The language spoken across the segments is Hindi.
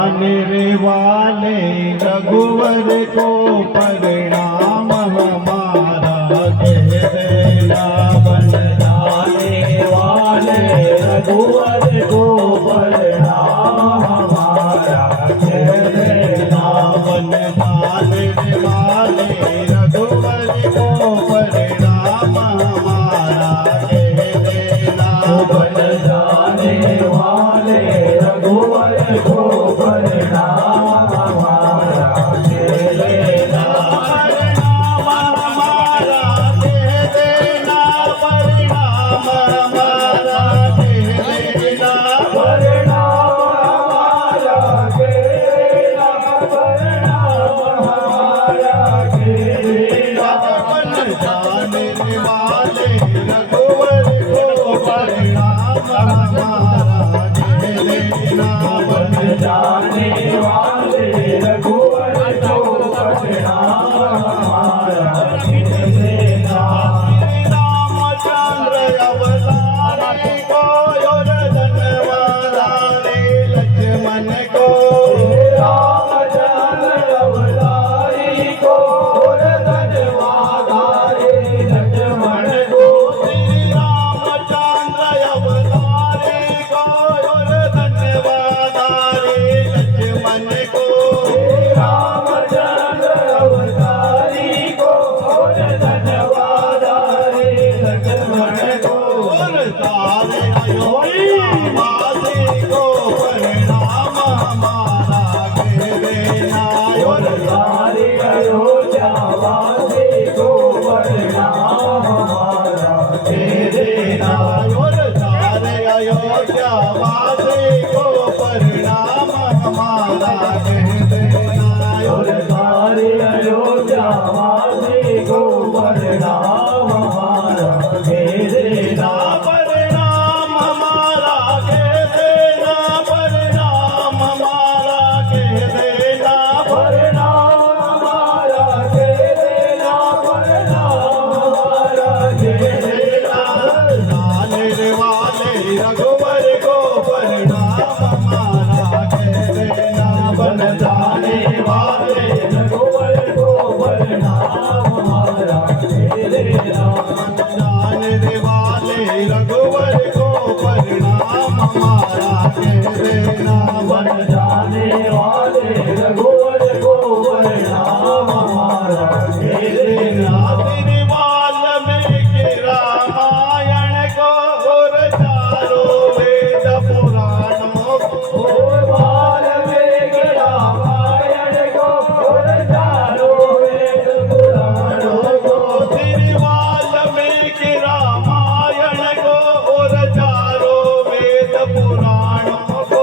मेरे वाले रघुवर को परिणाम हमारा कह देना। बन जाने वाले रघुवर को परिणाम हमारा कह देना। बन जाने वाले रघुवर को परिणाम हमारा कह देना। बन जाने वाले रघुवर को परिणाम हमारा कह देना। परिणाम हमारा कह देना। परिणाम हमारा कह देना। परिणाम हमारा कह देना। परिणाम हमारा कह देना। बन जाने वाले रघुवर को परिणाम हमारा कह देना। बन जाने वाले रघुवर को परिणाम हमारा कह देना। रामचंद्र अवतारी को और धनवारे लक्ष्मण को। रामचंद्र अवतारी को और धनवारे लक्ष्मण को। श्री रामचंद्र अवतारी को और धनवारे लक्ष्मण को। रामचंद्र अवतारी को और धनवारे लक्ष्मण को। और सारे अयोध्यावासी को परिणाम हमारा कह देना। और सारे अयोध्यावासी को परिणाम हमारा कह देना। और सारे अयोध्यावासी को परिणाम हमारा कह देना। और सारे अयोध्यावासी को परिणाम हमारा कह देना। परिणाम हमारा कह देना। परिणाम हमारा कह देना। परिणाम हमारा कह देना। परिणाम हमारा कह देना। जाने वाले रघुवर को परिणाम हमारा कह देना। बन जाने वाले रघुवर को परिणाम हमारा कह देना। जाने वाले रघुवर को परिणाम हमारा कह देना। बन जाने वाले रघुवर को परिणाम हमारा कह देना। श्री वाल्मीकि रामायण को और चारों वेद पुराणों को। वाल्मीकि रामायण को और चारों वेद पुराणों को। श्री वाल्मीकि रामायण को और चारों वेद पुराणों को।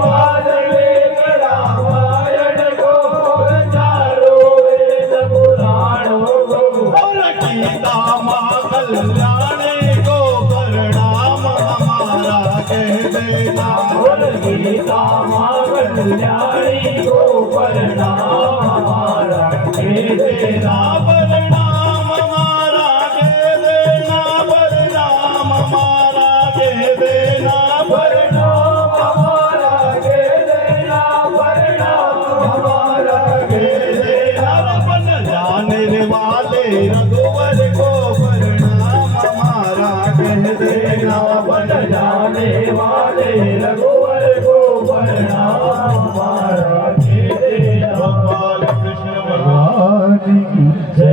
वाल्मीकि रामायण को और चारों वेद पुराणों को। और गीता माँ कल्याणी को परिणाम हमारा कह देना। और गीता माँ कल्याणी को परिणाम हमारा कह देना। परिणाम हमारा कह देना। परिणाम हमारा कह देना। परिणाम हमारा कह देना। परिणाम हमारा कह देना। बन जाने वाले रघुवर को परिणाम हमारा कह देना। बन जाने वाले रघुवर को परिणाम हमारा कह देना। भगवान कृष्ण भगवान की जय।